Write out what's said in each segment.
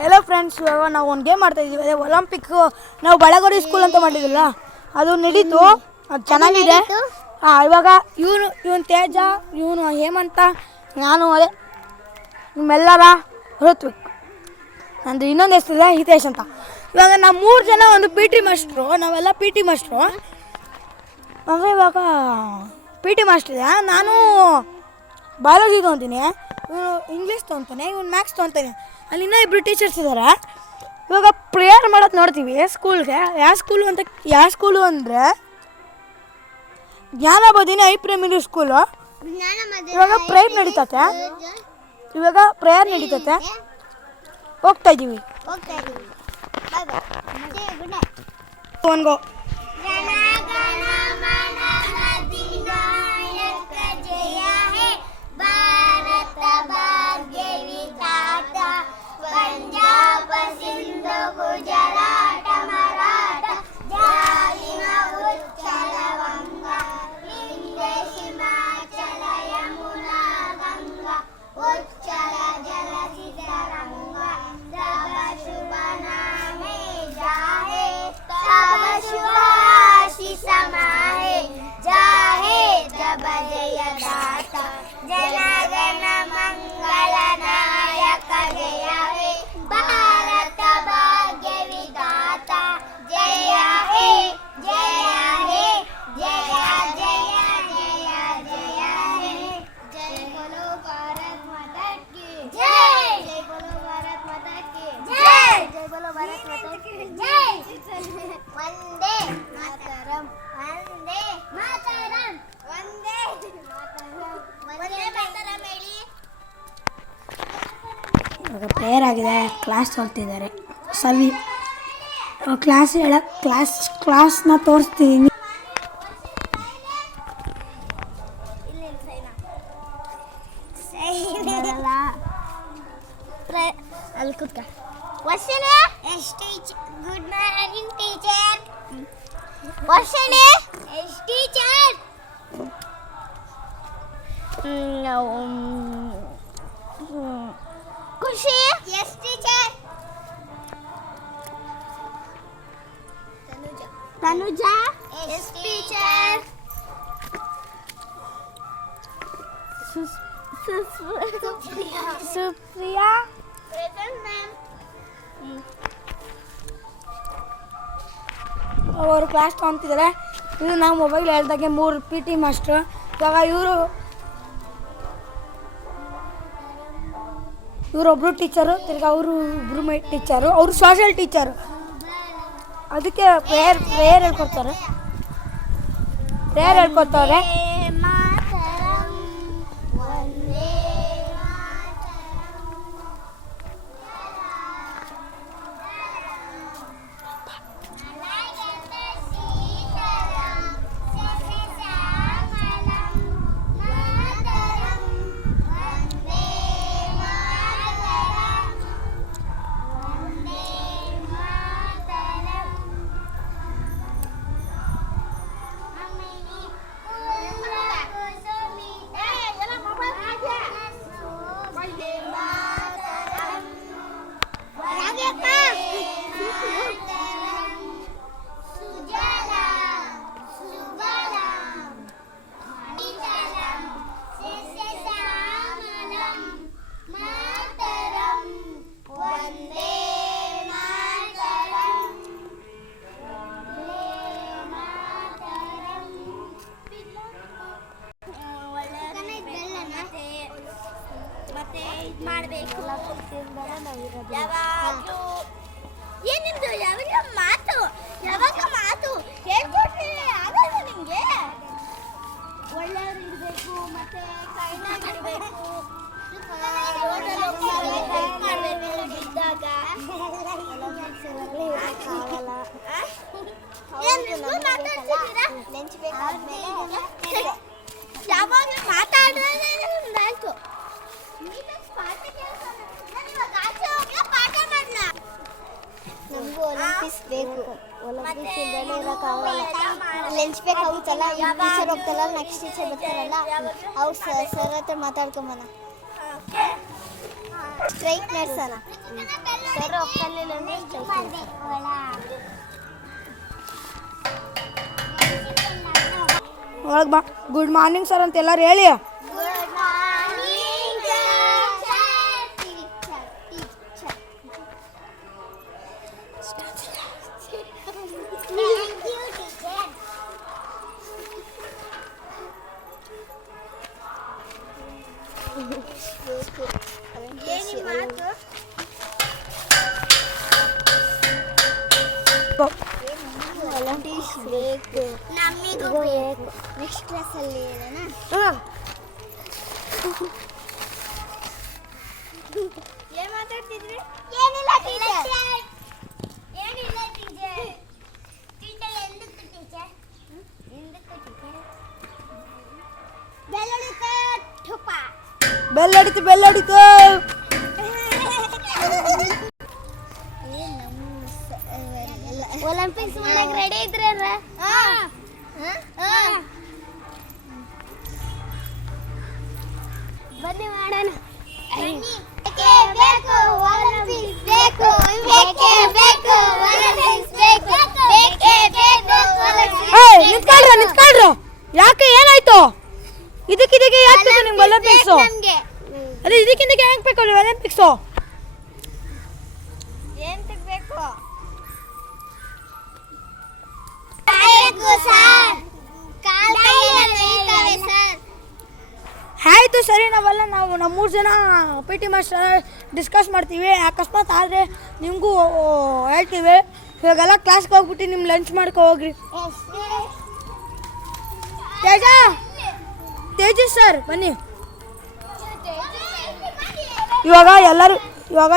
Hello friends, ಇವಾಗ ನಾವು ಒಂದು ಗೇಮ್ ಮಾಡ್ತಾಯಿದ್ದೀವಿ. ಅದೇ ಒಲಿಂಪಿಕ್ ನಾವು ಬಳಗರಿ ಸ್ಕೂಲ್ ಅಂತ ಮಾಡಿದ್ದಿಲ್ಲ, ಅದು ನಡೀತು. ಅದು ಚೆನ್ನಾಗಿದೆ. ಇವಾಗ ಇವನು ತೇಜ, ಇವನು ಹೇಮಂತ, ನಾನು ಅದೇ ನಿಮ್ಮೆಲ್ಲರ ಋತ್ವಿಕ್, ನಂದು ಇನ್ನೊಂದು ಹೆಸರಿದೆ ಹಿತೇಶ್ ಅಂತ. ಇವಾಗ ನಾವು 3 ಜನ ಒಂದು ಪಿ ಟಿ ಮಾಸ್ಟ್ರು, ನಾವೆಲ್ಲ ಪಿ ಟಿ ಮಾಸ್ಟ್ರು. ಅಂದರೆ ಇವಾಗ ಪಿ ಟಿ ಮಾಸ್ಟ್ರ್ ಇದೆ. ನಾನು ಬಯಾಲಜಿ ತೊಗೊತೀನಿ, ಇವನು ಇಂಗ್ಲೀಷ್ ತೊಗೊತಾನೆ, ಇವನು ಮ್ಯಾಥ್ಸ್ ತೊಗೊತಾನೆ. ಅಲ್ಲಿ ಇನ್ನೂ 2 ಟೀಚರ್ಸ್ ಇದ್ದಾರೆ. ಇವಾಗ ಪ್ರೇಯರ್ ಮಾಡೋದು ನೋಡ್ತೀವಿ ಸ್ಕೂಲ್ಗೆ. ಯಾವ ಸ್ಕೂಲು ಅಂದರೆ ಜ್ಞಾನಬೋಧಿನಿ ಹೈ ಪ್ರೈಮರಿ ಸ್ಕೂಲು. ಇವಾಗ ಪ್ರೇಯರ್ ನಡೀತತೆ, ಹೋಗ್ತಾ ಇದ್ದೀವಿ. ಒನ್ಗೋ ಇವಾಗ ಪ್ರೇಯರ್ ಆಗಿದೆ, ಕ್ಲಾಸ್ ಹೊಲ್ತಿದ್ದಾರೆ. ಸವಿ ಕ್ಲಾಸ್ನ ತೋರಿಸ್ತೀನಿ. ಅಲ್ಲಿ ಕೂತ್ಕ. Good morning teacher. ವರ್ಷನೆ yes teacher. Khushi yes teacher. Tanuja yes teacher. Supriya present ma'am. ಅವರು ಕ್ಲಾಸ್ ತೊಗೊತಿದ್ದಾರೆ. ಇದು ನಾವು ಮೊಬೈಲ್ ಹೇಳ್ದಾಗೆ 3 ಪಿ ಟಿ ಮಾಸ್ಟ್ರು. ಇವಾಗ ಇವರೊಬ್ಬರು ಟೀಚರು, ತಿರ್ಗಿ ಅವರು ಇಬ್ಬರು ಟೀಚರು, ಅವರು ಸೋಷಿಯಲ್ ಟೀಚರು. ಅದಕ್ಕೆ ಪ್ರೇಯರ್ ಹೇಳ್ಕೊಡ್ತಾರೆ. ಮಾಡಬೇಕು ಯಾವಾಗಲೂ ಏನಿಂದು ಯಾವಾಗ ಮಾತು ಹೇಳ್ಕೊಟ್ರೆ ಆಗಲ್ಲ ನಿಮಗೆ. ಒಳ್ಳೆಯವರು ಇರಬೇಕು, ಮತ್ತೆ ಕೈನಾಗಿರಬೇಕು, ಇದ್ದಾಗ ಯಾವಾಗ ಮಾತಾಡಿದ್ರೆ ಆಯ್ತು. ನಮಗೂ ಒಲಿಂಪಿಕ್ಸ್ ಬೇಕು. ಒಲಿಂಪಿಕ್ಸ್ ಇಲ್ಲದೆ ಇರೋಕ್ಕಾಗಲ್ಲ. ಲಂಚ್ ಬೇಕಾಗುತ್ತಲ್ಲ, ಟೀಚರ್ ಹೋಗ್ತಲ್ಲ, ನೆಕ್ಸ್ಟ್ ಟೀಚರ್ ಬರ್ತಾರಲ್ಲ, ಅವ್ರು ಸರ್ ಹತ್ರ ಮಾತಾಡ್ಕೊಂಬನ. ಸ್ಟ್ರೈಕ್ ನಡೆಸೋಣ ಸರ್ ಒಪ್ಪಲಿಲ್ಲ ಅಂದ್ರೆ ಸ್ಟ್ರೈಕ್ ಒಳಗೆ ಬಾ. ಗುಡ್ ಮಾರ್ನಿಂಗ್ ಸರ್ ಅಂತ ಎಲ್ಲರೂ ಹೇಳಿ. ಗುಡ್ ಮಾರ್ನಿಂಗ್ ನಮಗೂ ಬೇಕು ನೆಕ್ಸ್ಟ್ ಕ್ಲಾಸಲ್ಲಿ ಏನು ಮಾತಾಡ್ತಿದ್ರಿ? ಏನಿಲ್ಲ ಟೀಚರ್. ಏನಿಲ್ಲ ಟೀಚರ್. ಟೀಚರ್ ಎಂದಕ್ಕೆ ಟೀಚರ್? ಎಂದಕ್ಕೆ ಟೀಚರ್? ಬೆಲ್ ಹೊಡಿತೆ ಠುಪ. ಬೆಲ್ ಹೊಡಿತು ಬೆಲ್ ಹೊಡಿತು. ಒಲಿಂಪಿಕ್ಸ್ ಮಾಡಕ್ಕೆ ರೆಡಿ ಇದ್ರಲ್ಲ? ಬನ್ನಿ ಮಾಡೋಣ. ಬೇಕೇ ಬೇಕು ಒಲಿಂಪಿಕ್ಸ್ ಬೇಕು ಬೇಕೇ ಬೇಕು ಒಲಿಂಪಿಕ್ಸ್ ಬೇಕು ಬೇಕೇ ಬೇಕು ಒಲಿಂಪಿಕ್ಸ್. ನಿಂತ್ಕೊಳ್ರು. ಯಾಕೆ ಏನಾಯ್ತು? ಇದಕ್ಕೆ ಯಾಕೆ ಬೇಕು ನಿಮ್ಗೆ ಒಲಿಂಪಿಕ್ಸು? ಅದೇ ಇದಕ್ಕಿಂದಕ್ಕೆ ಯಾಕೆ ಬೇಕು ಒಲಿಂಪಿಕ್ಸು? ಏನ್ ಬೇಕು? ಆಯಿತು ಸರಿ, ನಾವು ಮೂರು ಜನ ಪಿ ಟಿ ಮಾಸ್ಟರ್ ಡಿಸ್ಕಸ್ ಮಾಡ್ತೀವಿ. ಅಕಸ್ಮಾತ್ ಆದರೆ ನಿಮಗೂ ಹೇಳ್ತೀವಿ. ಇವಾಗೆಲ್ಲ ಕ್ಲಾಸ್ಗೆ ಹೋಗ್ಬಿಟ್ಟು ನಿಮ್ಮ ಲಂಚ್ ಮಾಡ್ಕೊ ಹೋಗ್ರಿ. ತೇಜಸ್ ಸರ್ ಬನ್ನಿ. ಇವಾಗ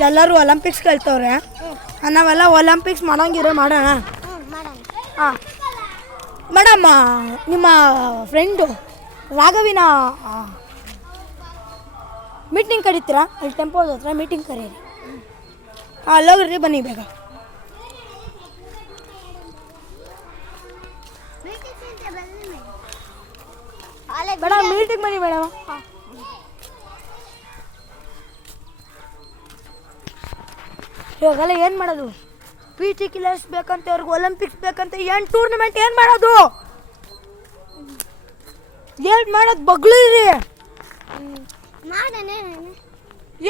ಎಲ್ಲರೂ ಒಲಿಂಪಿಕ್ಸ್ ಕಲ್ತವ್ರೆ. ನಾವೆಲ್ಲ ಒಲಿಂಪಿಕ್ಸ್ ಮಾಡೋಂಗಿರೋ ಮಾಡೋಣ. ಹಾಂ ಮೇಡಮ್, ನಿಮ್ಮ ಫ್ರೆಂಡು ರಾಘವಿನ ಮೀಟಿಂಗ್ ಕರೀತೀರಾ? ಅಲ್ಲಿ ಟೆಂಪೋದ ಹತ್ರ ಮೀಟಿಂಗ್ ಕರೀರಿ. ಹಾಂ ಅಲ್ಲೋಗ್ರಿ, ಬನ್ನಿ ಬೇಗ. ಮೇಡಮ್ ಮೀಟಿಂಗ್ ಬನ್ನಿ ಮೇಡಮ್. ಇವಾಗೆಲ್ಲ ಏನು ಮಾಡೋದು? ಪಿ ಟಿ ಕ್ಲಾಸ್ ಬೇಕಂತ, ಅವ್ರಿಗೆ ಒಲಿಂಪಿಕ್ಸ್ ಬೇಕಂತ, ಏನು ಟೂರ್ನಮೆಂಟ್ ಏನು ಮಾಡೋದು? ಏನು ಮಾಡೋದು? ಬಗ್ಳಿರಿ.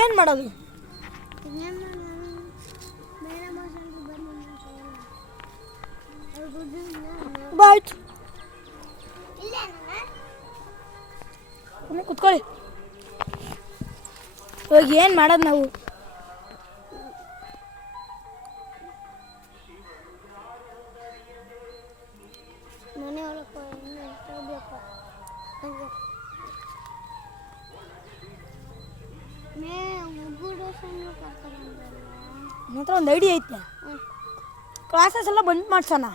ಏನು ಮಾಡೋದು? ಬಾಯ್ತು ಕುತ್ಕೊಳ್ಳಿ. ಇವಾಗ ಏನು ಮಾಡೋದು ನಾವು? ಮನೆ ಒಳಗೆ ನನ್ನ ಹತ್ರ ಒಂದು ಐಡಿಯಾ ಐತೆ. ಕ್ಲಾಸಸ್ ಎಲ್ಲ ಬಂದ್ ಮಾಡ್ಸೋಣ.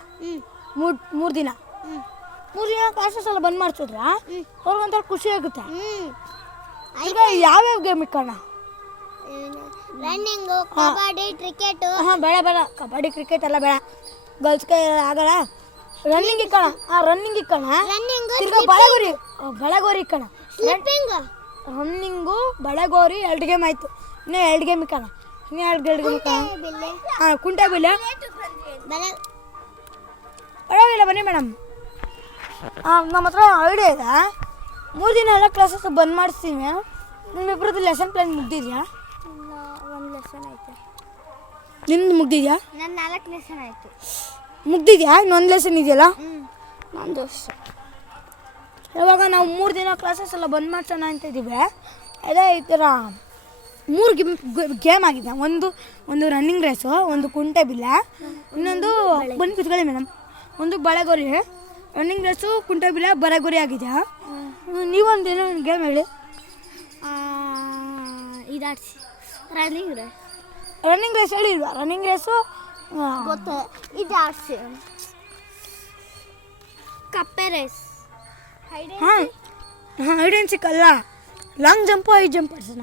ಮೂರು ದಿನ ಕ್ಲಾಸಸ್ ಎಲ್ಲ ಬಂದ್ ಮಾಡಿಸಿದ್ರ ಅವ್ರಿಗೊಂಥರ ಖುಷಿ ಆಗುತ್ತೆ. ಈಗ ಯಾವ್ಯಾವ ಗೇಮ್ ಇಕ್ಕೋಣ? Running, kabaddi, cricket. ಹಾಂ ಬೇಡ, ಕಬಡ್ಡಿ ಕ್ರಿಕೆಟ್ ಎಲ್ಲ ಬೇಡ, ಗರ್ಲ್ಸ್ಗೆ ಆಗಲ್ಲ. ರನ್ನಿಂಗ್ ಇಕ್ಕೋಣ. ರನ್ನಿಂಗ್ ಇಕ್ಕೋಣ. ತಿರ್ಗಾ ಬಳೆಗೋರಿ ಇಕ್ಕೋಣ. ರನ್ನಿಂಗು ಬಳೆಗೋರಿ 2 ಗೇಮ್ ಆಯಿತು. ಇನ್ನೂ 2 ಗೇಮ್ ಇಕ್ಕೋಣ. ಇನ್ನೂ 2 ಗೇಮ್ ಇಕ್ಕೋಣ. ಹಾಂ ಕುಂಟೆ ಬಿಲ್ಲೆ ಪರವಾಗಿಲ್ಲ ಬನ್ನಿ ಮೇಡಮ್. ನಮ್ಮ ಹತ್ರ ಐಡಿಯಾ ಇದೆ. 3 ದಿನ ಎಲ್ಲ ಕ್ಲಾಸಸ್ ಬಂದ್ ಮಾಡಿಸ್ತೀವಿ. ನಿಮ್ಮಿಬ್ಬರದ್ದು ಲೆಸನ್ ಪ್ಲಾನ್ ಮುಗ್ದಿದ್ಯಾ? ಒಂದು ಲೆಸನ್ ಆಯ್ತು. ನಿಮ್ದು ಮುಗ್ದಿದ್ಯಾ? ನನ್ನ 4 ಲೆಸನ್ ಆಯಿತು. ಮುಗ್ದಿದ್ಯಾ? ಇನ್ನೊಂದು ಲೆಸನ್ ಇದೆಯಲ್ಲ? ನಂದು. ಇವಾಗ ನಾವು 3 ದಿನ ಕ್ಲಾಸಸ್ ಎಲ್ಲ ಬಂದ್ ಮಾಡ್ಸೋಣ ಅಂತ ಇದ್ದೀವಿ. ಅದೇ ಈ ಥರ 3 ಗೇಮ್ ಆಗಿದೆ. ಒಂದು ರನ್ನಿಂಗ್ ರೇಸು, ಒಂದು ಕುಂಟೆ ಬಿಲ್ಲೆ, ಇನ್ನೊಂದು ಬಂದು ಕುತ್ಕೊಳ್ಳಿ ಮೇಡಮ್, ಒಂದು ಬಳೆಗೋರಿ. ರನ್ನಿಂಗ್ ರೇಸು, ಕುಂಟೆ ಬಿಲ್ಲೆ, ಬಳೆಗೋರಿ ಆಗಿದೆ. ನೀವೊಂದು ಏನೋ ಒಂದು ಗೇಮ್ ಹೇಳಿ. ಇದಾಡ್ಸಿ ರನ್ನಿಂಗ್ ರೇಸ್ ಹೇಳಿಲ್ವಾ? ರನ್ನಿಂಗ್ ರೇಸು ಗೊತ್ತು. ಇದಾಡ್ಸಿ ಕಪ್ಪೆ ರೇಸ್. ಹಾಂ ಹೈಡ್ ಆ್ಯಂಡ್ ಸೀಕ್ ಅಲ್ಲ, ಲಾಂಗ್ ಜಂಪು ಹೈ ಜಂಪ್ ಅರ್ಸೋಣ.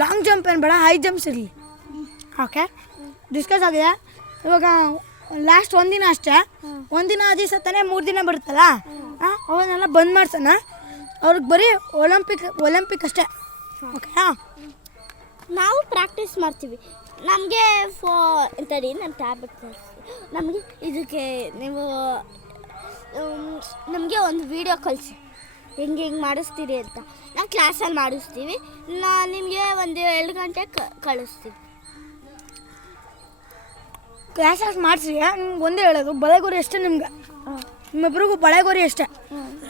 ಲಾಂಗ್ ಜಂಪ್ ಏನು ಬೇಡ, ಹೈ ಜಂಪ್ಸ್ ಇರಲಿ. ಓಕೆ, ಡಿಸ್ಕಸ್ ಆಗಿದೆ. ಇವಾಗ ಲಾಸ್ಟ್ ಒಂದಿನ ಅಷ್ಟೇ. ಒಂದಿನ ದಿವಸ ತಾನೇ 3 ದಿನ ಬರುತ್ತಲ್ಲ, ಅವನ್ನೆಲ್ಲ ಬಂದ್ ಮಾಡ್ಸೋಣ. ಅವ್ರಿಗೆ ಬರೀ ಒಲಿಂಪಿಕ್ ಅಷ್ಟೇ. ಓಕೆ. ನಾವು ಪ್ರಾಕ್ಟೀಸ್ ಮಾಡ್ತೀವಿ. ನಮಗೆ ತಡಿ ನಾನು ಟ್ಯಾಬ್ಲೆಟ್ ನಮಗೆ ಇದಕ್ಕೆ ನೀವು ನಮಗೆ ಒಂದು ವಿಡಿಯೋ ಕಳಿಸಿ ಹೆಂಗೆ ಮಾಡಿಸ್ತೀರಿ ಅಂತ. ನಾವು ಕ್ಲಾಸಲ್ಲಿ ಮಾಡಿಸ್ತೀವಿ. ನಿಮಗೆ ಒಂದು 2 ಗಂಟೆಗೆ ಕಳಿಸ್ತೀವಿ. ಕ್ಲಾಸಸ್ ಮಾಡಿಸಿ ನಿಮ್ಗೆ ಒಂದೇ ಹೇಳೋದು, ಬಳೆಗೋರಿ ಅಷ್ಟೇ ನಿಮ್ಗೆ. ನಿಮ್ಮಿಬ್ರಿಗೂ ಬಳೆಗೋರಿ ಅಷ್ಟೇ.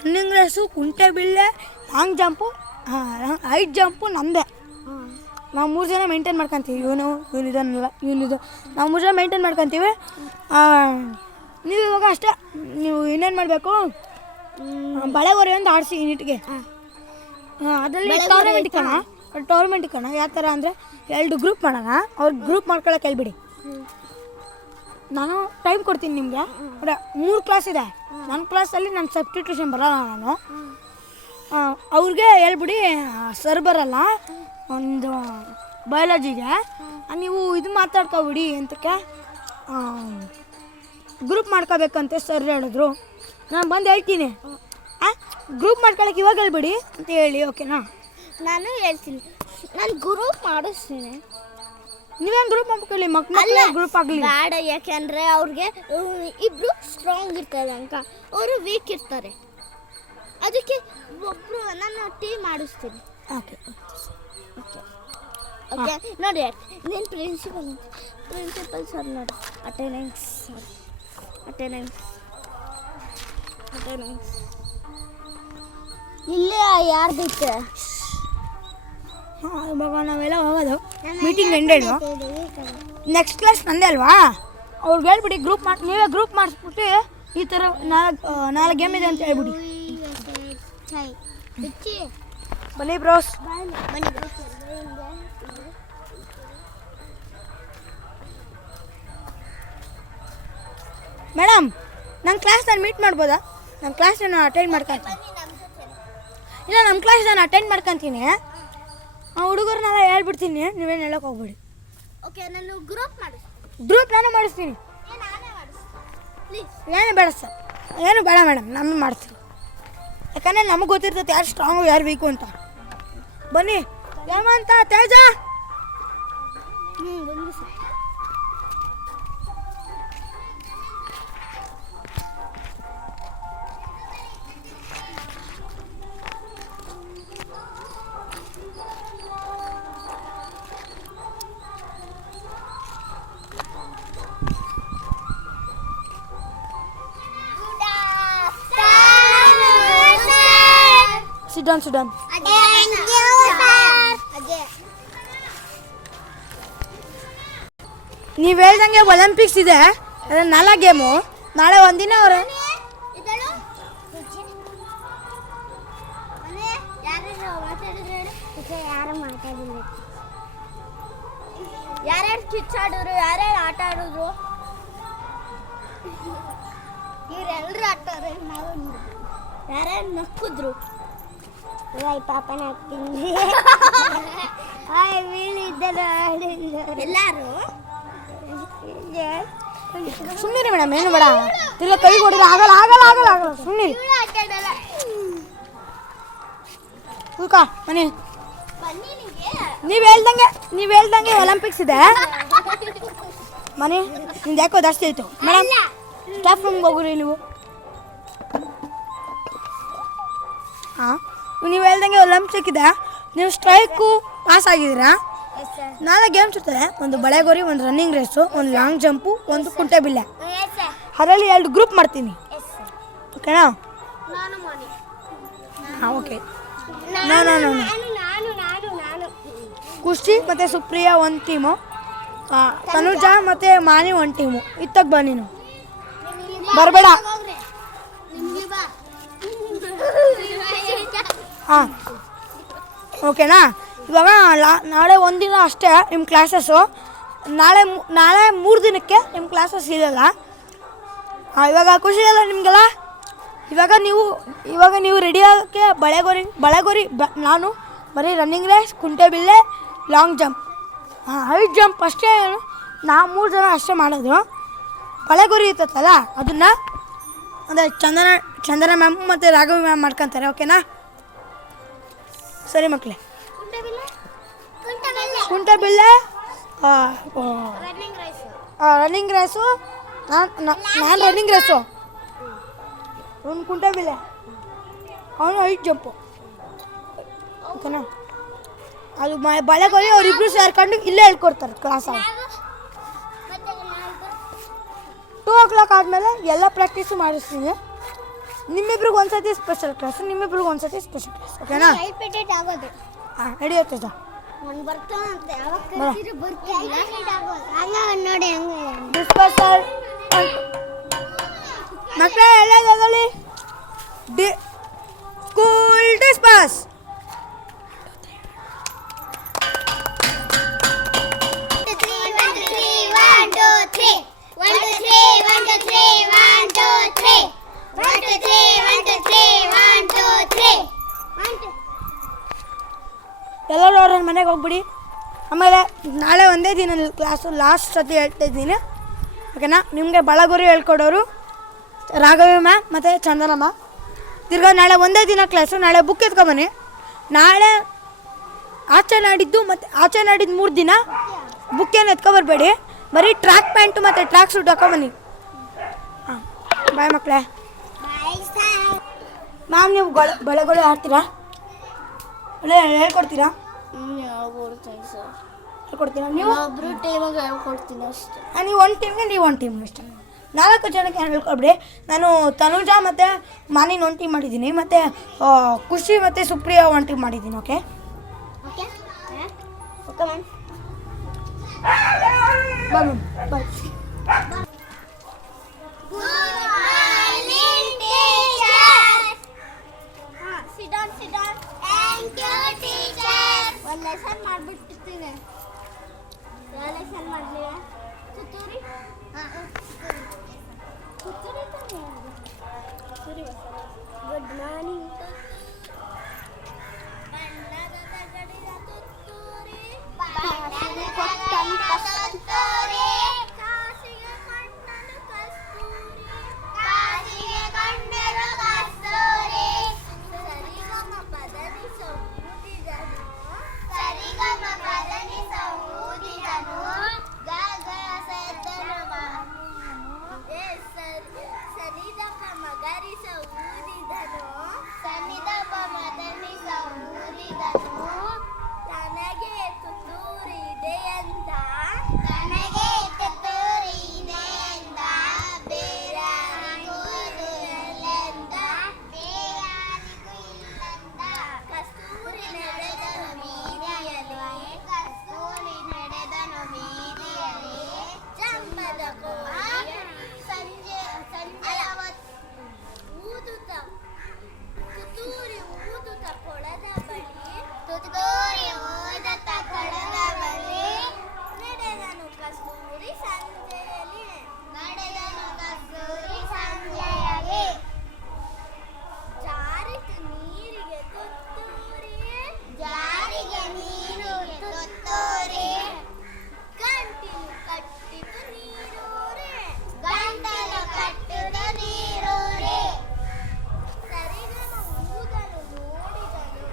ರನ್ನಿಂಗ್ ರೇಸು, ಕುಂಟೆ ಬಿಲ್ಲೆ, ಲಾಂಗ್ ಜಂಪು, ಹೈಟ್ ಜಂಪು ನಮ್ಮದೇ. ನಾವು 3 ಜನ ಮೇಂಟೈನ್ ಮಾಡ್ಕೊತೀವಿ. ಇವನಿದನ್ನಲ್ಲ ಇವನಿದು, ನಾವು 3 ಜನ ಮೇಂಟೈನ್ ಮಾಡ್ಕೊತೀವಿ. ನೀವು ಇವಾಗ ಅಷ್ಟೇ, ನೀವು ಇನ್ನೇನು ಮಾಡಬೇಕು, ಬಳೆಗೋರಿ ಒಂದು ಆಡಿಸಿ ಯೂನಿಟ್ಗೆ. ಅದರಲ್ಲಿ ಟೂರ್ನಮೆಂಟ್ ಕಣ ಯಾವ ಥರ ಅಂದರೆ 2 ಗ್ರೂಪ್ ಮಾಡೋಣ. ಅವ್ರಿಗೆ ಗ್ರೂಪ್ ಮಾಡ್ಕೊಳಕ್ಕೆ ಹೇಳ್ಬಿಡಿ. ನಾನು ಟೈಮ್ ಕೊಡ್ತೀನಿ ನಿಮಗೆ. 3 ಕ್ಲಾಸ್ ಇದೆ. ನನ್ನ ಕ್ಲಾಸಲ್ಲಿ ನಾನು ಸಬ್ಸ್ಟಿಟ್ಯೂಷನ್ ಬರೋಲ್ಲ. ನಾನು ಅವ್ರಿಗೆ ಹೇಳ್ಬಿಡಿ, ಸರ್ ಬರಲ್ಲ ಒಂದು ಬಯಾಲಜಿಗೆ. ನೀವು ಇದು ಮಾತಾಡ್ಕೊಬಿಡಿ ಅಂತಕ್ಕೆ ಗ್ರೂಪ್ ಮಾಡ್ಕೋಬೇಕಂತೆ ಸರ್ ಹೇಳಿದ್ರು. ನಾನು ಬಂದು ಹೇಳ್ತೀನಿ. ಗ್ರೂಪ್ ಮಾಡ್ಕೊಳಕ್ಕೆ ಇವಾಗ ಹೇಳ್ಬಿಡಿ ಅಂತ ಹೇಳಿ, ಓಕೆನಾ? ನಾನು ಹೇಳ್ತೀನಿ, ನಾನು ಗ್ರೂಪ್ ಮಾಡಿಸ್ತೀನಿ. ನೀವೇನು ಗ್ರೂಪ್ ಮಾಡ್ಕೊಳ್ಳಿ, ಮಕ್ಕಳು ಗ್ರೂಪ್ ಆಗಲಿ ಬೇಡ. ಯಾಕೆಂದರೆ ಅವ್ರಿಗೆ ಇಬ್ಬರು ಸ್ಟ್ರಾಂಗ್ ಇರ್ತಾರೆ ಅಂಕ, ಅವರು ವೀಕ್ ಇರ್ತಾರೆ. ಅದಕ್ಕೆ ಒಬ್ಬರು ನಾನು ಟೀಮ್ ಮಾಡಿಸ್ತೀನಿ. Okay okay okay. ನೋಡಿ ನೀನು ಪ್ರಿನ್ಸಿಪಲ್ ಸರ್ ನೋಡಿ. ಅಟೆಂಡೆನ್ಸ್ ಇಲ್ಲೇ ಯಾರ್ದೈತೆ? ಇವಾಗ ನಾವೆಲ್ಲ ಹೋಗೋದು ಮೀಟಿಂಗ್ ಎಂಡೆಡು. ನೆಕ್ಸ್ಟ್ ಕ್ಲಾಸ್ ನಂದೇ ಅಲ್ವಾ? ಅವ್ರಿಗೆ ಹೇಳ್ಬಿಡಿ ಗ್ರೂಪ್ ನೀವೇ ಗ್ರೂಪ್ ಮಾಡಿಸ್ಬಿಟ್ಟು ಈ ಥರ 4 ಗೇಮ್ ಇದೆ ಅಂತ ಹೇಳ್ಬಿಡಿ. ಬನ್ನಿ ಬ್ರೋಸ್. ಮೇಡಮ್, ನನ್ನ ಕ್ಲಾಸ್ ನಾನು ಮೀಟ್ ಮಾಡ್ಬೋದಾ? ನನ್ನ ಕ್ಲಾಸ್ ನಾನು ಅಟೆಂಡ್ ಮಾಡ್ಕೊತೀನಿ. ಇಲ್ಲ, ನಮ್ಮ ಕ್ಲಾಸ್ ನಾನು ಅಟೆಂಡ್ ಮಾಡ್ಕೊತೀನಿ. ಹುಡುಗರನ್ನೆಲ್ಲ ಹೇಳ್ಬಿಡ್ತೀನಿ, ನೀವೇನು ಹೇಳೋಕೆ ಹೋಗ್ಬೇಡಿ. ಓಕೆ, ನಾನು ಗ್ರೂಪ್ ನಾನು ಮಾಡಿಸ್ತೀನಿ. ಏನು ಬೇಡ ಸರ್, ಏನು ಬೇಡ ಮೇಡಮ್, ನಾನು ಮಾಡಿಸ್ತೀನಿ. ಯಾಕಂದರೆ ನಮಗೆ ಗೊತ್ತಿರ್ತೈತೆ ಯಾರು ಸ್ಟ್ರಾಂಗು ಯಾರು ವೀಕು ಅಂತ. ಬನ್ನಿ ಹೇಮಂತ, ತೇಜ. ಬನ್ನಿ ಸರ್. Sit down. ನೀವು ಹೇಳ್ದಂಗೆ ಒಲಿಂಪಿಕ್ಸ್ ಇದೆ, ಅದ್ರ 4 ಗೇಮು. ನಾಳೆ ಒಂದಿನ ಅವರು ಯಾರ್ಯಾರು ಕಿಚ್ಚಾಡಿದ್ರು, ಯಾರ್ಯಾರು ಆಟ ಆಡಿದ್ರು, ಇವರೆಲ್ಲರೂ ಆಡ್ತಾರೆ. ನಾವು ಯಾರ್ಯಾರು ನಕ್ಕಿದ್ರು. ಪಾಪನ ಹಾಕ್ತೀನಿ. ಎಲ್ಲರೂ ಸುಮ್ಮನೆ ಮೇಡಮ್, ಏನು ಬೇಡ. ತಿರ್ಗ ಕೈ ಕೊಡಿದ್ರೆ ಆಗಲ್ಲ. ಸುಮ್ಮನೆ ಕೂಕ ಮನೆ. ನೀವು ಹೇಳ್ದಂಗೆ ಒಲಿಂಪಿಕ್ಸ್ ಇದೆ ಮನೆ. ನಿಮ್ದು ಯಾಕೋ ಜಾಸ್ತಿ ಆಯಿತು ಮೇಡಮ್. ಸ್ಟಾಫ್ ರೂಮ್ಗೆ ಹೋಗ್ರಿ ನೀವು. ನೀವು ಹೇಳ್ದಂಗೆ ಒಲಿಂಪಿಕ್ ಇದೆ. ನೀವು ಸ್ಟ್ರೈಕು ಪಾಸ್ ಆಗಿದ್ದೀರಾ. 4 ಗೇಮ್ಸ್ ಇರ್ತದೆ. ಒಂದು ಬಳೆಗೋರಿ, ಒಂದು ರನ್ನಿಂಗ್ ರೇಸು, ಒಂದು ಲಾಂಗ್ ಜಂಪು, ಒಂದು ಕುಂಟೆ ಬಿಲ್ಲೆ. ಅದರಲ್ಲಿ 2 ಗ್ರೂಪ್ ಮಾಡ್ತೀನಿ, ಓಕೆನಾ? ಹಾಂ, ಓಕೆ. ನಾನು ಕುಸ್ತಿ ಮತ್ತು ಸುಪ್ರಿಯಾ ಒಂದು ಟೀಮು, ತನುಜಾ ಮತ್ತು ಮಾನಿ ಒಂದು ಟೀಮು. ಇತ್ತಕ್ಕೆ ಬಾ, ನೀನು ಬರಬೇಡ. ಹಾಂ, ಓಕೆನಾ? ಇವಾಗ ನಾಳೆ ಒಂದಿನ ಅಷ್ಟೇ ನಿಮ್ಮ ಕ್ಲಾಸಸ್ಸು. ನಾಳೆ 3 ದಿನಕ್ಕೆ ನಿಮ್ಮ ಕ್ಲಾಸಸ್ ಇರಲ್ಲ. ಇವಾಗ ಖುಷಿ ಅಲ್ಲ ನಿಮಗೆಲ್ಲ? ಇವಾಗ ನೀವು ರೆಡಿ ಆಗೋಕ್ಕೆ ಬಳೆಗೋರಿ ನಾನು ಬರೀ ರನ್ನಿಂಗ್ ರೇಸ್, ಕುಂಟೆ ಬಿಲ್ಲೆ, ಲಾಂಗ್ ಜಂಪ್, ಹೈಟ್ ಜಂಪ್ ಅಷ್ಟೇ. ನಾವು 3 ಜನ ಅಷ್ಟೇ ಮಾಡೋದು. ಬಳೆಗೋರಿ ಇರ್ತೈತಲ್ಲ, ಅದನ್ನು ಅಂದರೆ ಚಂದನ ಮ್ಯಾಮ್ ಮತ್ತು ರಾಘವಿ ಮ್ಯಾಮ್ ಮಾಡ್ಕೊತಾರೆ, ಓಕೆನಾ? ಸರಿ ಮಕ್ಕಳೇ. ಕುಂಟೆಬಿಲ್ಲೆ, ರನ್ನಿಂಗ್ ರೈಸ್. ರನ್ನಿಂಗ್ ರೇಸು, ನಾನು ರನ್ನಿಂಗ್ ರೇಸು, ಅವ್ನು ಕುಂಟೆಬಿಲ್ಲೆ, ಅವನು ಹೈಟ್ ಜಂಪು. ಓಕೆನಾ? ಅದು ಬಳೆಗೋಲಿ ಅವರಿಬ್ರು ಸೇರ್ಕೊಂಡು ಇಲ್ಲೇ ಹೇಳ್ಕೊಡ್ತಾರೆ ಕ್ಲಾಸಲ್ಲಿ. 2 o'clock ಆದಮೇಲೆ ಎಲ್ಲ ಪ್ರಾಕ್ಟೀಸು ಮಾಡಿಸ್ತೀನಿ. ನಿಮ್ಮಿಬ್ರಿಗೆ ಒಂದ್ಸತಿ ಸ್ಪೆಷಲ್ ಕ್ಲಾಸು, ನಿಮ್ಮಿಬ್ರಿಗೆ ಒಂದ್ಸತಿ ಸ್ಪೆಷಲ್ ಕ್ಲಾಸ್. ಓಕೆನಾ? ಆಗೋದು ಹಾಂ, ನಡೆಯುತ್ತೆ ಸರ್. ಅವ್ನು ಬರ್ತಾನಂತೆ, ಯಾವಾಗ ಕರ್ಸಿದ್ರೆ ಬರ್ತಿಲ್ಲ. ಹಂಗ ನೋಡಿ, ಹಂಗೆ ಡಿಸ್ಪರ್ಸಲ್ ಮಕ್ಕಳೇ ಎಲ್ಲೋದಲ್ಲಿ ಸ್ಕೂಲ್ ಡಿಸ್ಪರ್ಸ್. ಎಲ್ಲರೂ ಅವ್ರ ಮನೆಗೆ ಹೋಗ್ಬಿಡಿ. ಆಮೇಲೆ ನಾಳೆ ಒಂದೇ ದಿನ ಕ್ಲಾಸು, ಲಾಸ್ಟ್ ಸತಿ ಹೇಳ್ತಾ ಇದ್ದೀನಿ. ಓಕೆನಾ? ನಿಮಗೆ ಬಳಗುರಿ ಹೇಳ್ಕೊಡೋರು ರಾಘವಿ ಮ್ಯಾಮ್ ಮತ್ತು ಚಂದನಮ್ಮ. ತಿರ್ಗಾ ನಾಳೆ ಒಂದೇ ದಿನ ಕ್ಲಾಸು. ನಾಳೆ ಬುಕ್ ಎತ್ಕೊಬನ್ನಿ. ನಾಳೆ ಆಚೆ ನಾಡಿದ್ದು 3 ದಿನ ಬುಕ್ ಏನು ಎತ್ಕೊಬರ್ಬೇಡಿ. ಬರೀ ಟ್ರ್ಯಾಕ್ ಪ್ಯಾಂಟು ಮತ್ತು ಟ್ರ್ಯಾಕ್ ಸೂಟ್ ಹಾಕೊಬನ್ನಿ. ಹಾಂ, ಬಾಯ್ ಮಕ್ಕಳೇ. ಮ್ಯಾಮ್, ನೀವು ಬಳೆಗಳು ಆಡ್ತೀರಾ? ಹೇಳ್ಕೊಡ್ತೀರಾ? ಹೇಳ್ಕೊಡ್ತೀರಾ ನೀವು? ಒಬ್ಬರು ಟೀಮಿಗೆ ಹೇಳ್ಕೊಡ್ತೀನಿ ಅಷ್ಟೇ. ನೀವು ಒಂದು ಟೀಮ್ಗೆ, ನೀವು ಒಂದು ಟೀಮ್ಗೆ ಅಷ್ಟೇ. 4 ಜನಕ್ಕೆ ಹೇಳ್ಕೊಡ್ಬಿಡಿ. ನಾನು ತನುಜಾ ಮತ್ತು ಮಾನಿನ ಒಂದು ಟೀಮ್ ಮಾಡಿದ್ದೀನಿ, ಮತ್ತು ಖುಷಿ ಮತ್ತು ಸುಪ್ರಿಯಾ ಒಂದು ಟೀಮ್ ಮಾಡಿದ್ದೀನಿ. Okay okay okay ma'am. Bye bye. ಒಂದು ಲೆಸನ್ ಮಾಡಿಬಿಟ್ಟಿರ್ತೀನಿ. ಯಾವ ಲೆಸನ್ ಮಾಡಲಿ? ತುತ್ತೂರಿ ತುತ್ತೂರಿ ತುತ್ತೂರಿ. Good morning. ಬಣ್ಣದ ಗಡಿಯ ತುತ್ತೂರಿ, ಬಣ್ಣದ ಕೊಟ್ಟಂತ ಸಂತೂರಿ, ಕಾಸಿಗೆ ಕಣ್ಣನು ಕಸ್ತೂರಿ, ಕಾಸಿಗೆ ಕಣ್ಣನು ಕಸ್ತೂರಿ. ಸರಿಗಮ ಪದನಿ ಸೌದಿದನು, ಸರಿಗಮ ಪದನಿ ಸೌದಿದನು, ಗಗ ಸದನ ಸನಿದಪ ಮಗರಿ ಸೌದಿದನು, ಸನಿದಪ ಮದನಿ ಸೌದಿದನು. ನನಗೆ ತುತ್ತೂರಿ ಇದೆಯಂತ, ನನಗೆ ತುತ್ತೂರಿ ಇದೆಯಂತ, ಬೇರಾರಿಗೂ ಇಲ್ಲಂತ, ಬೇರಾರಿಗೂ ಇಲ್ಲಂತ. ಕಸ್ತೂರಿ ನಡೆದನು ಬೀದಿಯಲ್ಲಿ, ಕಸ್ತೂರಿ ನಡೆದನು ಬೀದಿಯಲ್ಲಿ, ಜಂಬದ ಕೋಳಿ ಸಂಜೆ ಊದುತ್ತ ತುತ್ತೂರಿ ಊದುತ್ತ ಕೊಳದ ಬಳಿ, ತುತ್ತೂರಿ ಊದುತ್ತ ಕೊಳದ ಬಳಿ, ನಡೆದನು ಕಸ್ತೂರಿ ಸಂಜೆಯಲ್ಲಿ, ನಡೆದನು ಕಸ್ತೂರಿ ಸಂಜೆಯಲ್ಲಿ. ಜಾರಿತು ನೀರಿಗೆ ತುತ್ತೂರಿ, ಜಾರಿಗೆ ನೀರು ತುತ್ತೂರಿ, ಗಂಟಿಲು ಕಟ್ಟಿತು ನೀರೂರಿ, ಗಂಟಲು ಕಟ್ಟಿತು ನೀರೂರಿ. ಸರಿಗಮ ಊದಲು ನೋಡಿದನು,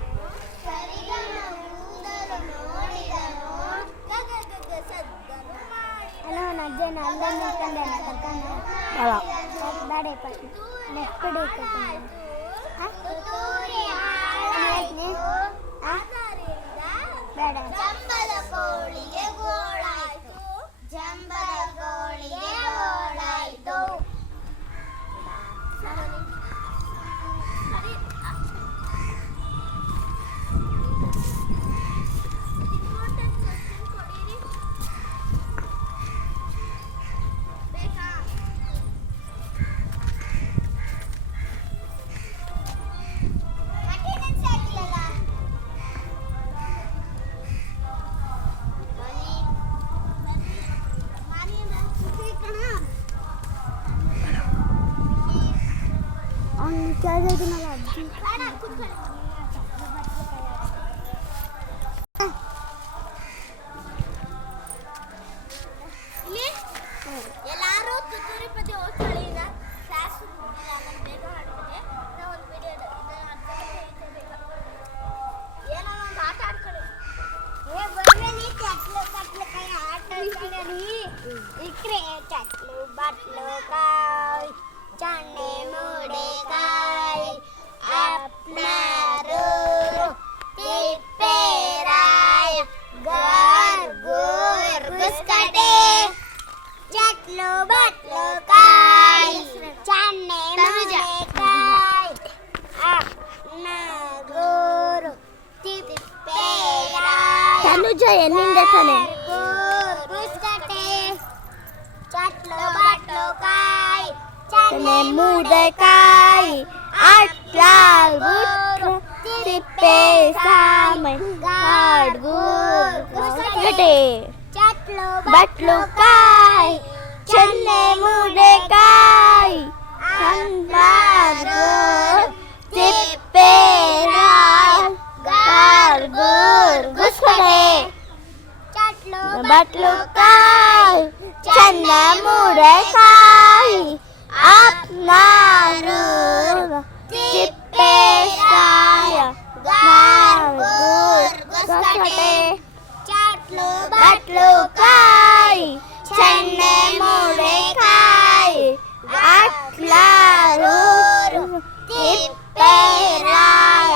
ಸರಿಗಮ ಊದಲು ನೋಡಿದನು, ಗಗ ಗಗ ಸದ್ದನು ಮಾಡಿದನು. ಅಜ್ಜನ ಅಲ್ಲನ್ನು ತಂದೆನ ಕರ್ಕೊಂಡು ಬೇಡ ತುತ್ತೂರಿ ಹಾಳಾಯ್ತು, ಅದರಿಂದ ಬೇಡ. ಜಂಬದ ಕೋಳಿಗೆ ಗೋಳಾಯ್ತು, ಜಂಬದ ಕೋಳಿಗೆ ಗೋಳಾಯ್ತು. ಬೇಕಾ? ಅಟೆಂಡೆನ್ಸ್ ಹಾಕಿಲ್ಲಲ್ಲ? ಅವ್ನು ಕೇಳಿದ್ನಲ್ಲ ಅಜ್ಜಿ. ಎಲ್ಲಾರು ತುತ್ತೂರಿ ಪದ್ಯ ಓದ್ಕೊಳ್ಳಿ. ಕ್ಲಾಸ್ ಮುಗಿಲ್ಲ, ಬೇಗ ಮಾಡ್ತೀನಿ. ನಾವು ಒಂದು ವಿಡಿಯೋ ಏನೋ ಒಂದು ಆಟ ಆಡ್ಕೊಳ್ಳಿ. इकडे चटलू बाटलो काय चणे मोडे काय आपणार तिप्पेराय घर गोर गुसकाटे चटलो बाटलो काय चणे मोडे काय आपणार तिप्पेराय तनुज ಎಲ್ಲಿಂದ ತಾನೆ चटलो बाटलो काय चणे मुडे काय आटलाल गुटलो तिप्पे सामे गाडगुर गुसकाटे चटलो बाटलो काय चणे मुडे काय आटलाल तिप्पे राय गाडगुर गुसकाटे चटलो बाटलो काय चन्ना मुडे काय आपणार तिप्पे साय गाडगुर गुसकाटे चटलो बाटलो काय चन्ने मुडे काय आपणार तिप्पे राय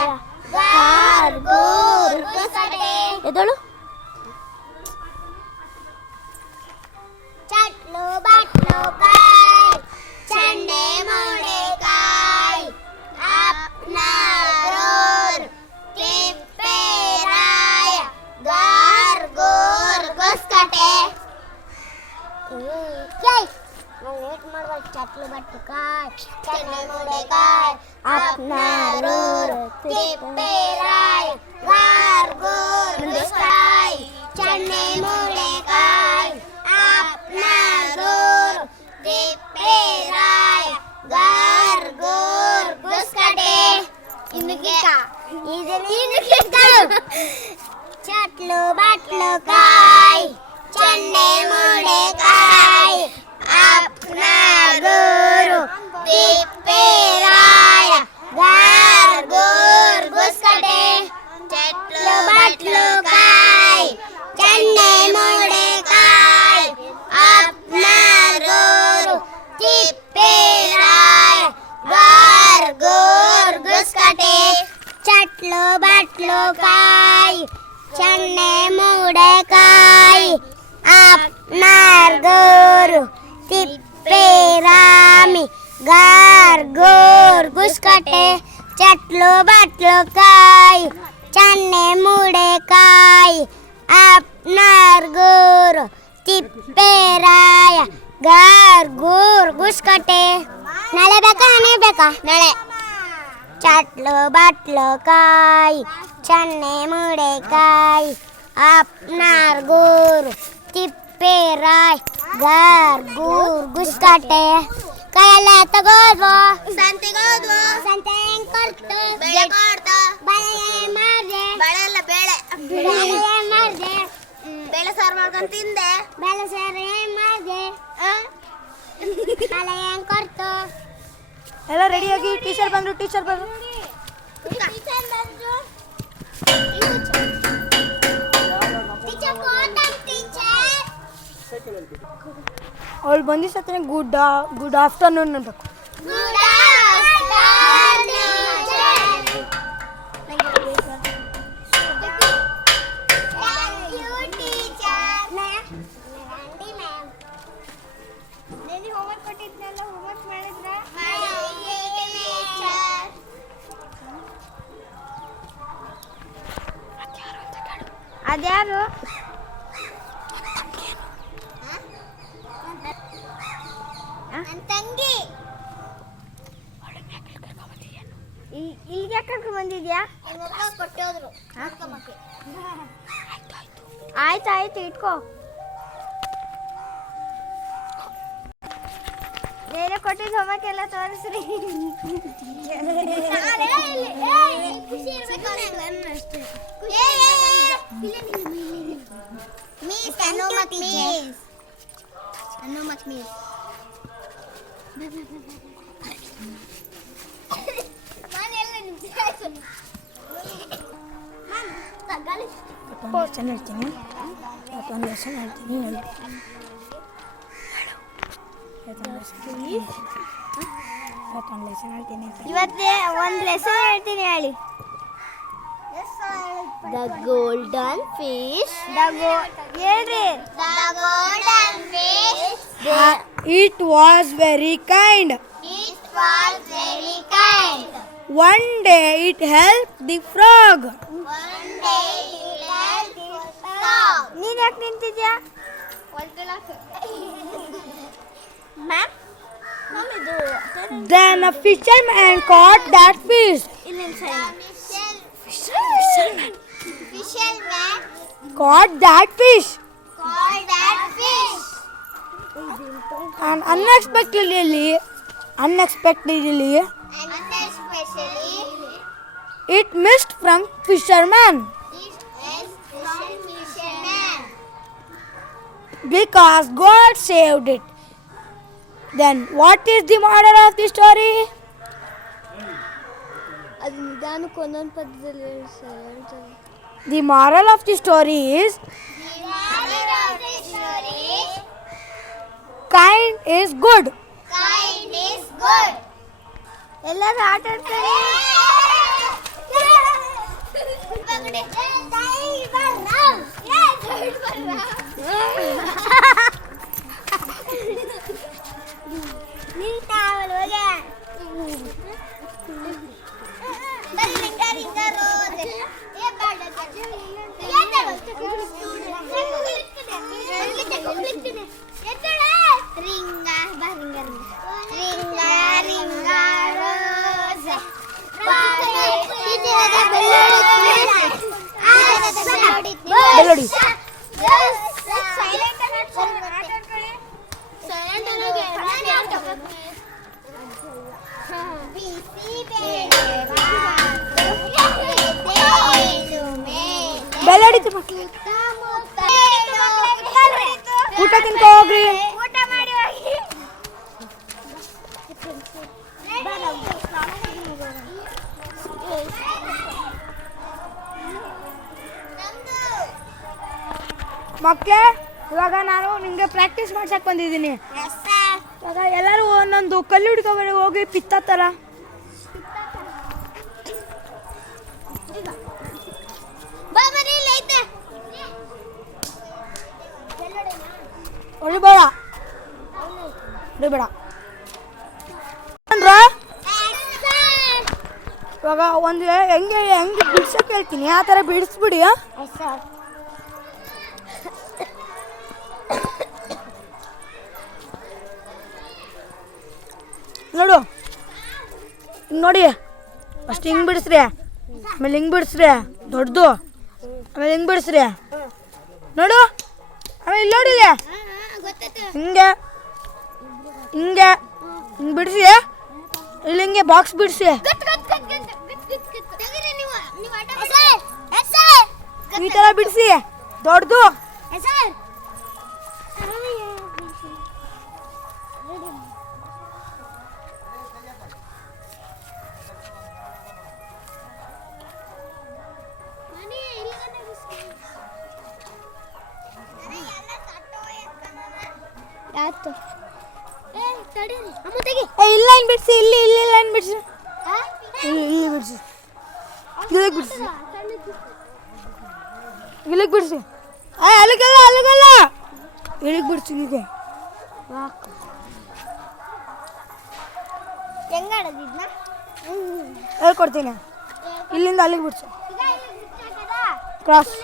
गाडगुर गुसकाटे ಎದಳು चटलो बाटलो काय चणे मोडे काय आपणार तिप्पे राय गार गोर गुसकाटे चटलो बाटलो काय चणे मोडे काय आपणार तिप्पे राय गार गोर गुसकाटे चणे मोडे काय आपणार तिप्पे राय गार गोर गुसकाटे चटलो बाटलो काय चणे मोडे काय आपणार तिप्पे राय गार गोर गुसकाटे चटलो बाटलो काय चणे मोडे काय आपणार तिप्पे राय गार गोर गुसकाटे चटलो बाटलो काय चणे मोडे काय आपणार तिप्पे रामी गार गोर गुसकाटे चटलो बाटलो काय चणे मोडे काय आपणार तिप्पे राय गार गोर गुसकाटे ನಾಳೆ ಬೇಕಾ ಹಣೆ ಬೇಕಾ ನಾಳೆ ಚಟ್ಲು ಬಾಟ್ಲು ಕಾಯಿ ಚನ್ನೆ ಮುಡೆ ಕಾಯಿ ಅಪ್ನಾರ್ ಗೂರು ತಿಪ್ಪೆ ರಾಯ್ ಗಾರ್ ಗೂರ್ ಗುಸ್ಕಾಟೆ ಕೈಯೆಲ್ಲ ತಗೋದ್ವು ಸಂತೆಗೆ ಹೋದ್ವು ಸಂತೆ ಹೆಂಗ್ ಕೊಡ್ತು ಬೆಳೆ ಕೊಡ್ತು ಬಳೆ ಮಾಡಿದೆ ಬಳೆ ಎಲ್ಲ ಬೇಳೆ ಮಾಡಿದೆ ಬೇಳೆ ಸಾರು ಮಾಡ್ಕೊಂಡು ತಿಂದೆ ಬೇಳೆ ಸಾರು ಏನ್ ಮಾಡಿದೆ ಬಳೆ ಹೆಂಗ್ ಕೊಡ್ತು ಎಲ್ಲ ರೆಡಿಯಾಗಿ ಟೀಚರ್ ಬಂದ್ರು ಅವಳು ಬಂದಿದ್ದ ಸತ್ತಿನ ಗುಡ್ ಆಫ್ಟರ್ನೂನ್ ಅನ್ಬೇಕು. ಅದ್ಯಾರು ನನ್ನ ತಂಗಿ ಇಲ್ಲಿಗೆ ಕರ್ಕೊಂಡು ಬಂದಿದ್ಯಾ? ಕೊಟ್ಟೋದ್ರು ಆಯ್ತು ಇಟ್ಕೋ. ಬೇರೆ ಕೊಟ್ಟಿದ್ದು ಹೋಮ್ವರ್ಕ್ ಎಲ್ಲ ತೋರಿಸ್ರಿ. ಚೆನ್ನಾಗಿ ಹೇಳ್ತೀನಿ, ಮತ್ತೊಂದು ಲೆಸನ್ ಹೇಳ್ತೀನಿ. ಇವತ್ತೊಂದು ಲೆಸನ್ ಹೇಳ್ತೀನಿ. ಇವತ್ತೇ ಒಂದು ಲೆಸನ್ ಹೇಳ್ತೀನಿ ಹೇಳಿ. The golden fish. ಹೇಳ್ರಿ. The golden fish. It was very kind. It was very kind. One day it helped the frog. One day it helped the frog. ನೀನ್ ಯಾಕೆ ನಿಂತಿದ್ಯಾ? ಮ್ಯಾಮ್ ನಮ್ಮಿದು Then a fisherman caught that fish. Fisherman Caught that fish. caught that fish. And unexpectedly, And especially it missed from fisherman it is from fisherman. because God saved it. Then what is the moral of the story? ಅದು ನಿಧಾನಕ್ಕೆ ಒಂದೊಂದು ಪದದಲ್ಲಿ ಹೇಳ್ತಾರೆ. The moral of the story is kind is good. Kind is good. ಎಲ್ಲರೂ ಆಟ ಆಡ್ತಾರೆ. Melody. Melody tu mak. ಊಟ ತಿನ್ಕೋ ಹೋಗ್ರಿ. ಊಟ ಮಾಡಿ ಹೋಗಿ. ಮಕ್ಕಳೇ, ಇವಾಗ ನಾನು ನಿಮಗೆ ಪ್ರಾಕ್ಟೀಸ್ ಮಾಡ್ಸಕ್ಕೆ ಬಂದಿದ್ದೀನಿ. ಇವಾಗ ಎಲ್ಲರೂ ಒಂದೊಂದು ಕಲ್ಲು ಹಿಡ್ಕೊಬೇಡಿ, ಹೋಗಿ ಪಿತ್ತ ಥರ. ಹೊಡಿಬೇಡ ಹೊಡಿಬೇಡ ಅಂದ್ರೆ ಇವಾಗ ಒಂದು ಹೆಂಗೆ ಬಿಡ್ಸಕ್ಕೆ ಹೇಳ್ತೀನಿ ಆ ಥರ ಬಿಡಿಸ್ಬಿಡಿ. ನೋಡು ನೋಡಿ, ಫಸ್ಟ್ ಹಿಂಗೆ ಬಿಡಿಸ್ರಿ, ಆಮೇಲೆ ಹಿಂಗೆ ಬಿಡಿಸ್ರಿ ದೊಡ್ಡದು, ಆಮೇಲೆ ಹಿಂಗೆ ಬಿಡಿಸ್ರಿ ನೋಡು, ಆಮೇಲೆ ಇಲ್ಲಿ ನೋಡಿಲ್ಲ ಹಿಂಗೆ ಹಿಂಗೆ ಹಿಂಗೆ ಬಿಡಿಸಿ, ಇಲ್ಲಿ ಹಿಂಗೆ ಬಾಕ್ಸ್ ಬಿಡಿಸಿ ಈ ಥರ ಬಿಡಿಸಿ ದೊಡ್ಡದು. ಇಲ್ಲಿ ಲೈನ್ ಬಿಡಿಸಿ, ಇಲ್ಲಿ ಲೈನ್ ಬಿಡಿಸಿ, ಇಲ್ಲಿ ಬಿಡಿಸಿ, ಇಲ್ಲಿಗೆ ಬಿಡಿಸಿ, ಇಲ್ಲಿಗೆ ಬಿಡಿಸಿ, ಅಲ್ಲಿಗಲ್ಲ ಇಲ್ಲಿಗೆ ಬಿಡಿಸಿ, ಇಲ್ಲಿಗೆ ಹೇಳ್ಕೊಡ್ತೀನಿ. ಇಲ್ಲಿಂದ ಅಲ್ಲಿಗೆ ಬಿಡಿಸು, ಕ್ರಾಸ್.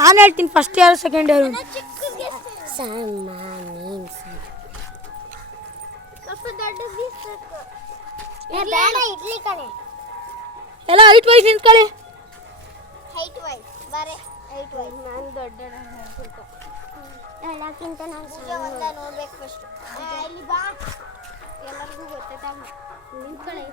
ನಾನು ಹೇಳ್ತೀನಿ ಫಸ್ಟ್ ಇಯರ್ ಸೆಕೆಂಡ್ ಇಯರ್. ಎಲ್ಲ ಹೈಟ್ ವೈಸ್ ನಿಂತ್ಕೊಳ್ಳಿ. ನಾನು ದೊಡ್ಡ ಎಲ್ಲಕ್ಕಿಂತ ನಾನು ನೋಡ್ಬೇಕು ಫಸ್ಟ್. ಎಲ್ಲರಿಗೂ ಗೊತ್ತಾಯ್ತಾ ನಿಂತ್ಕೊಳ್ಳಿ.